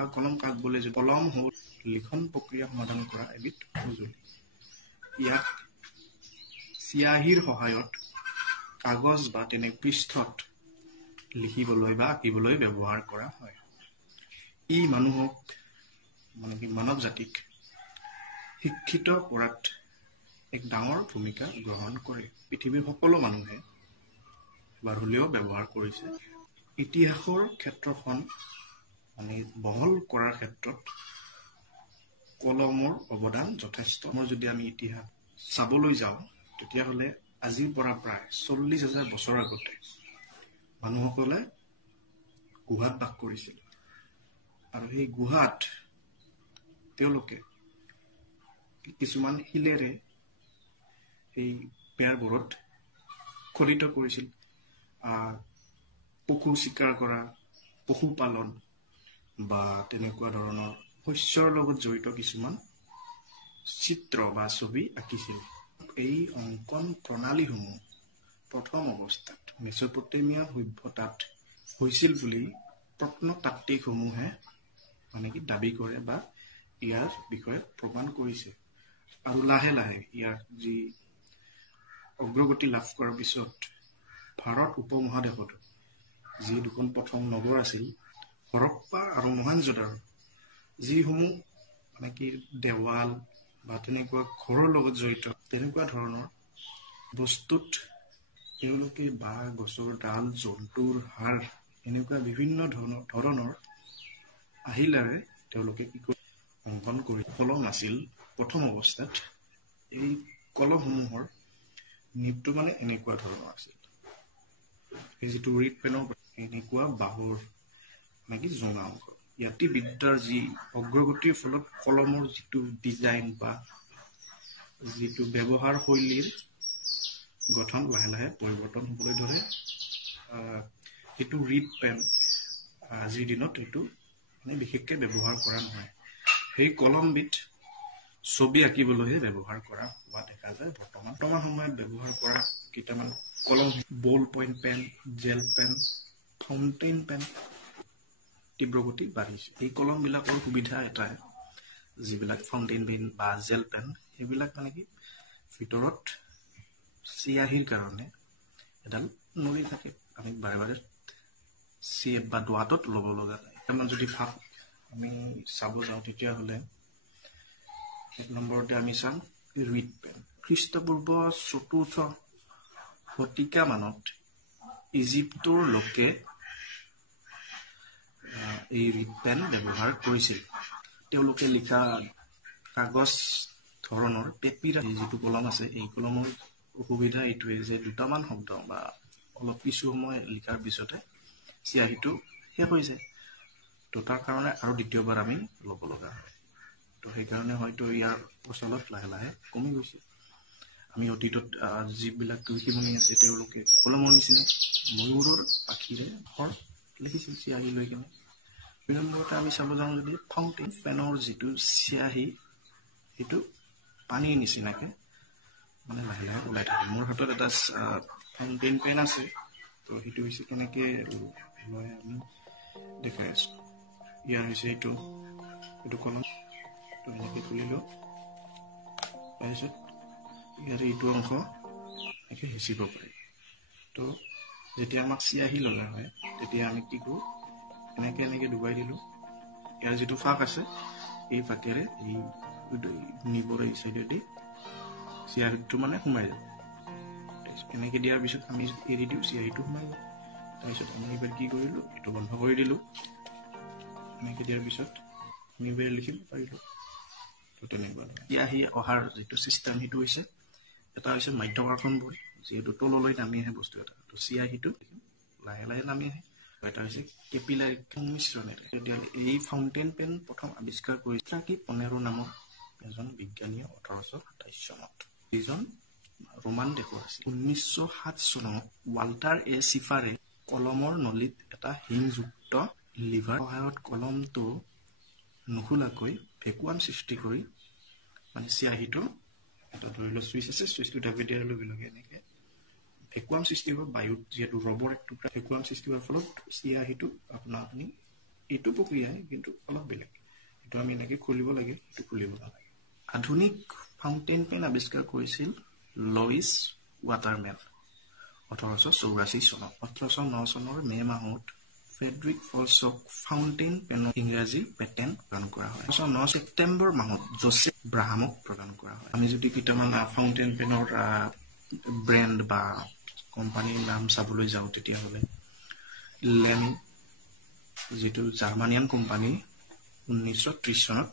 বা কলম কাক বোলে যে কলম হ'ল লিখন প্ৰক্ৰিয়া সমাধান কৰা এবিধ সঁজুলি। ইয়াক চিয়াহীৰ সহায়ত কাগজ বা তেনে পৃষ্ঠত লিখিবলৈ বা আঁকিবলৈ ব্যৱহাৰ কৰা হয়। ই মানুহক মানৱ জাতিক শিক্ষিত কৰাত এক ডাঙৰ ভূমিকা গ্ৰহণ কৰে। পৃথিৱীৰ সকলো মানুহে এবাৰ হ'লেও ব্যৱহাৰ কৰিছে। ইতিহাসৰ ক্ষেত্ৰখন বহল কৰাৰ ক্ষেত্ৰত কলমৰ অৱদান যথেষ্ট। যদি আমি ইতিহাস চাবলৈ যাওঁ তেতিয়াহ'লে আজিৰ পৰা প্ৰায় 40,000 বছৰ আগতে মানুহসকলে গুহাত বাস কৰিছিল আৰু সেই গুহাত তেওঁলোকে কিছুমান শিলেৰে এই বেৰবোৰত খোদিত কৰিছিল। পশু চিকাৰ কৰা, পশুপালন বা তেনেকুৱা ধৰণৰ শস্যৰ লগত জড়িত কিছুমান চিত্ৰ বা ছবি আঁকিছিল। এই অংকন প্ৰণালীসমূহ প্ৰথম অৱস্থাত মেচ'পটেমিয়া সভ্যতাত হৈছিল বুলি প্ৰত্নতাত্ত্বিকসমূহে দাবী কৰে বা ইয়াৰ বিষয়ে প্ৰমাণ কৰিছে। আৰু লাহে লাহে ইয়াৰ যি অগ্ৰগতি লাভ কৰাৰ পিছত ভাৰত উপমহাদেশত যি দুখন প্ৰথম নগৰ আছিল হৰপ্পা আৰু মহেঞ্জোদাৰো, যিসমূহ দেৱাল বা তেনেকুৱা ঘৰৰ লগত জড়িত তেনেকুৱা ধৰণৰ বস্তুত তেওঁলোকে বাঁহ, গছৰ ডাল, জন্তুৰ হাড় এনেকুৱা বিভিন্ন ধৰণৰ আহিলাৰে তেওঁলোকে অংকন কৰি কলম আছিল। প্ৰথম অৱস্থাত এই কলমসমূহৰ নিপটো এনেকুৱা ধৰণৰ আছিল। এই যিটো ৰিড পেনৰ এনেকুৱা বাঁহৰ জোঙা অংশ। ইয়াতে বিদ্যাৰ যি অগ্ৰগতিৰ ফলত কলমৰ যিটো ডিজাইন বা যিটো ব্যৱহাৰ শৈলীৰ গঠন লাহে লাহে পৰিৱৰ্তন হ'বলৈ ধৰে। এইটো ৰিড পেন আজিৰ দিনত এইটো বিশেষকৈ ব্যৱহাৰ কৰা নহয়। সেই কলমবিধ ছবি আঁকিবলৈহে ব্যৱহাৰ কৰা হোৱা দেখা যায়। বৰ্তমান সময়ত ব্যৱহাৰ কৰা কেইটামান কলম ball point pen, gel pen, fountain pen তীব্ৰগতি বাঢ়িছে। এই কলমবিলাকৰ সুবিধা এটাই, যিবিলাক ফাউণ্টেইন পেন বা জেল পেন সেইবিলাক ভিতৰত চিয়াহীৰ কাৰণে এডাল নলী থাকে। আমি বাৰে বাৰে চিএফ বা দোৱাতত ল'ব লগা নাই। যদি ভাগ আমি চাব যাওঁ তেতিয়াহ'লে এক নম্বৰতে আমি চাম ৰিড পেন। খ্ৰীষ্টপূৰ্ব ৪ৰ্থ শতিকা মানত ইজিপ্তৰ লোকে এই ৰিড পেন ব্যৱহাৰ কৰিছিল। তেওঁলোকে লিখা কাগজ ধৰণৰ পেপিৰাছ যিটো কলম আছে, এই কলমৰ অসুবিধা এইটোৱে যে দুটামান শব্দ বা অলপ কিছু সময় লিখাৰ পিছতে চিয়াহীটো শেষ হৈ যায়। তাৰ কাৰণে আৰু দ্বিতীয়বাৰ আমি ল'ব লগা হয়। সেইকাৰণে হয়তো ইয়াৰ প্ৰচলন লাহে লাহে কমি গৈছে। আমি অতীতত যিবিলাক ঋষিমুনি আছে তেওঁলোকে কলমৰ নিচিনা ময়ূৰৰ পাখিৰে আখৰ লিখিছিল চিয়াহী লৈ কিনে। ২ নম্বৰতে আমি চাব যাওঁ যদি ফাউণ্টেইন পেনৰ যিটো চিয়াহী সেইটো পানীৰ নিচিনাকৈ লাহে লাহে ওলাই থাকে। মোৰ হাতত এটা ফাউণ্টেইন পেন আছে, সেইটো হৈছে কেনেকৈ লৈ আমি দেখাই আছোঁ। ইয়াৰ হৈছে এইটো কলম, এনেকৈ তুলিলোঁ। তাৰপিছত ইয়াৰ এইটো অংশ এনেকৈ হেঁচিব পাৰি। যেতিয়া আমাক চিয়াহী লগা হয় তেতিয়া আমি কি কৰোঁ, এনেকৈ ডুবাই দিলোঁ। ইয়াৰ যিটো ফাঁক আছে এই ফাঁকেৰে এই নিবৰ এই চাইডেদি চিয়াহীটো সোমাই যাব। এনেকৈ দিয়াৰ পিছত আমি এৰি দিওঁ, চিয়াহীটো সোমাই যাব। তাৰপিছত আমি এইবাৰ কি কৰিলোঁ, এইটো বন্ধ কৰি দিলোঁ। এনেকৈ দিয়াৰ পিছত আমি এইবাৰ লিখিব পাৰিলোঁ। তেনেকুৱা চিয়াহী অহাৰ যিটো ছিষ্টেম সেইটো হৈছে, এটা হৈছে মাধ্যাকৰ্ষণ বল, যিহেতু তললৈ নামি আহে বস্তু এটা, চিয়াহীটো লাহে লাহে নামি আহে। এটা হৈছে কেপিলাৰী সংমিশ্ৰণেৰে। এই ফাউণ্টেইন পেন প্ৰথম আৱিষ্কাৰ কৰিছিল পনেৰো নামৰ এজন বিজ্ঞানীয়ে ১৮২৭ চনত। যিজন ৰোমান দেশৰ আছিল। ১৯০৭ চনত ৱাল্টাৰ এ চিফাৰে কলমৰ নলীত এটা হিংযুক্ত লিভাৰ সহায়ত কলমটো নুখোলাকৈ ভেকুৱাম সৃষ্টি কৰি চিয়াহীটো এটা ধৰি লওক চুইচ আছে, চুইচটো দাবি দিয়াৰ লগে লগে এনেকৈ ভেকুৱাম সৃষ্টি হয়। বায়ুত যিহেতু ৰবৰ এক টুকুৰা ভেকুৱাম সৃষ্টি হোৱাৰ ফলত চিয়াহীটো আপুনি এইটো প্ৰক্ৰিয়াই কিন্তু অলপ বেলেগ এইটো আমি এনেকৈ খুলিব লাগে এইটো খুলিব নালাগে আধুনিক ফাউণ্টেইন পেন আৱিষ্কাৰ কৰিছিল লুইছ ৱাটাৰমেন 1884 চনত 1809 চনৰ মে মাহত ফ্ৰেডৰিক ফলছক ফাউণ্টেইন পেনৰ ইংৰাজী পেটেণ্ট প্ৰদান কৰা হয় 19 ছেপ্টেম্বৰ মাহত জোচেফ ব্ৰাহামক প্ৰদান কৰা হয় আমি যদি কেইটামান ফাউণ্টেইন পেনৰ ব্ৰেণ্ড বা কোম্পানীৰ নাম চাবলৈ যাওঁ তেতিয়াহ'লে লেমি যেটো জাৰ্মানিয়ান কোম্পানী 1930 চনত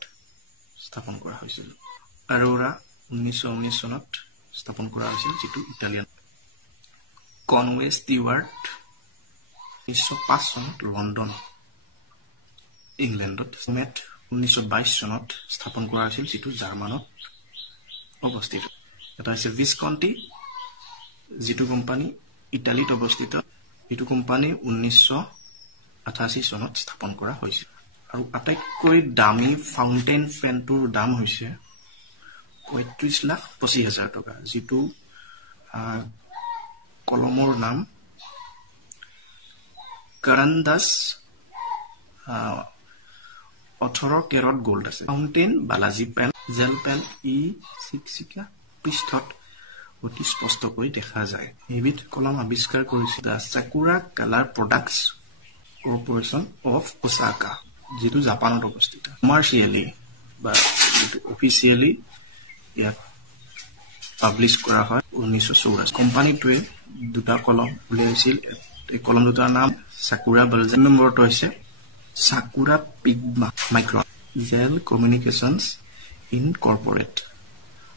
স্থাপন কৰা হৈছিল আৰোৰা 1919 চনত স্থাপন কৰা হৈছিল যেটো ইটালিয়ান কনৱে ষ্টিৱাৰ্ট 1905 চনত লণ্ডন ইংলেণ্ডত মেট 1922 চনত স্থাপন কৰা হৈছিল যেটো জাৰ্মানত অৱস্থিত এটা আছে ভিসকন্টি যেটো কোম্পানী ইটালীত অৱস্থিত এটো কোম্পানী 1988 চনত স্থাপন কৰা হৈছিল আৰু আটাইতকৈ দামী ফাউণ্টেইন পেনটোৰ দাম হৈছে 35,25,000 টকা যেটো কলমৰ নাম কাৰান্দাস 18 কেৰত গোল্ড আছে ফাউণ্টেইন বালাজী পেন জেল পেন চিকচিকা পৃষ্ঠত অতি স্পষ্টকৈ দেখা যায় এইবিধ কলম আৱিষ্কাৰ কৰিছিল Sakura Color Products Corporation of Osaka যেটো জাপানত অৱস্থিত কমাৰ্চিয়েলি বা যেটো অফিচিয়েলি ইয়াত পাবলিছ কৰা হয় 1984 কোম্পানীটোৱে দুটা কলম উলিয়াইছিল এই কলম দুটাৰ নাম সাকুৰা বালজান নম্বৰটো হৈছে Sakura Pigma Micron gel Communications incorporate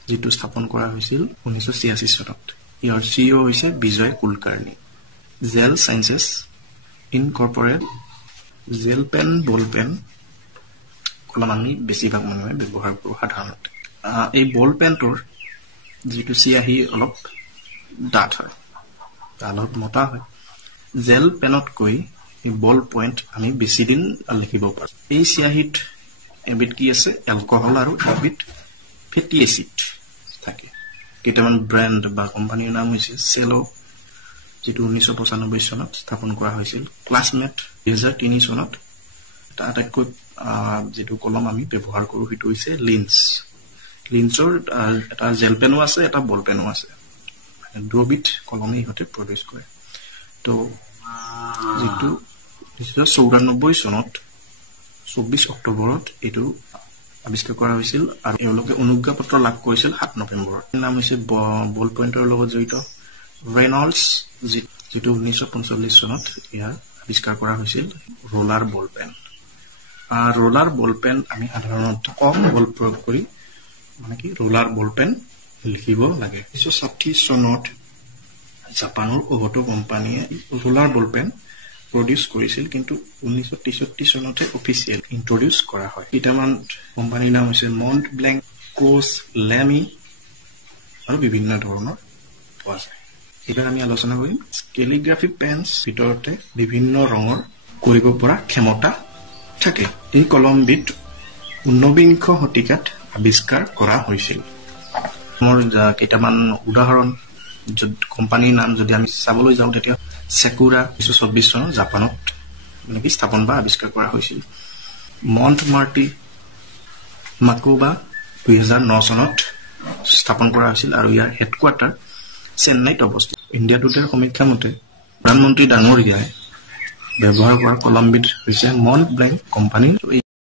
যেটো স্থাপন কৰা হৈছিল 1986 চনত ইয়াৰ সিইও হৈছে Vijay Kulkarni gel sciences incorporate gel pen ball pen কলম আমি বেছিভাগ মানুহে ব্যৱহাৰ কৰোঁ সাধাৰণতে এই বল পেনটোৰ যেটো সিয়াহি অলপ ডাঠ হয় অলপ মোটা হয় জেল পেনতকৈ এই বল পইণ্ট আমি বেছি দিন লিখিব পাৰোঁ এই সিয়াহিত এবিধ কি আছে এলকহল আৰু এবিধ ফেটি এচিড থাকে কেইটামান ব্ৰেণ্ড বা কোম্পানীৰ নাম হৈছে চেলো যেটো 1995 চনত স্থাপন কৰা হৈছিল ক্লাছমেট 2003 চনত এটা আটাইতকৈ যেটো কলম আমি ব্যৱহাৰ কৰোঁ সেইটো হৈছে লিন্সৰ এটা জেল পেনো আছে এটা বল পেনো আছে দুবিধ কলমে ইহঁতে প্ৰডিউচ কৰে তো যেটো 1994 চনত 24 অক্টোবৰত এইটো আৱিষ্কাৰ কৰা হৈছিল আৰু এওঁলোকে অনুজ্ঞাপত্ৰ লাভ কৰিছিল 7 নৱেম্বৰত নাম হৈছে বল পইণ্টৰ লগত জড়িত ৰেনল্ডছ যেটো 1945 চনত ইয়াৰ আৱিষ্কাৰ কৰা হৈছিল roller ball pen roller ball pen আমি সাধাৰণতে কম বল প্ৰয়োগ কৰি মানে কি ৰোলাৰ বল পেন লিখিব লাগে 1960 চনত জাপানৰ ওহটো কোম্পানীয়ে ৰোলাৰ বল পেন প্ৰডিউচ কৰিছিল কিন্তু 1963 চনতে অফিচিয়েল ইন্ট্ৰোডিউস কৰা হয় কেইটামান কোম্পানীৰ নাম হৈছে মন্ট ব্লেংক কোচ লেমি আৰু বিভিন্ন ধৰণৰ পোৱা যায় এবাৰ আমি আলোচনা কৰিম কেলিগ্ৰাফি পেন্স ভিতৰতে বিভিন্ন ৰঙৰ কৰিব পৰা ক্ষমতা থাকে এই কলমবিধ 19 শতিকাত আৱিষ্কাৰ কৰা হৈছিল মোৰ কেইটামান উদাহৰণ কোম্পানীৰ নাম যদি আমি চাবলৈ যাওঁ তেতিয়া সাকুৰা 1924 চনত জাপানত মানে স্থাপন বা আৱিষ্কাৰ কৰা হৈছিল মন্ট মাৰ্টি মাকুবা 2009 চনত স্থাপন কৰা হৈছিল আৰু ইয়াৰ হেডকোৱাৰ্টাৰ চেন্নাইত অৱস্থিত ইণ্ডিয়া টুডেৰ সমীক্ষা মতে প্ৰধানমন্ত্ৰী ডাঙৰীয়াই ব্যৱহাৰ কৰা কলমবিধ হৈছে মন্ট ব্লেংক কোম্পানী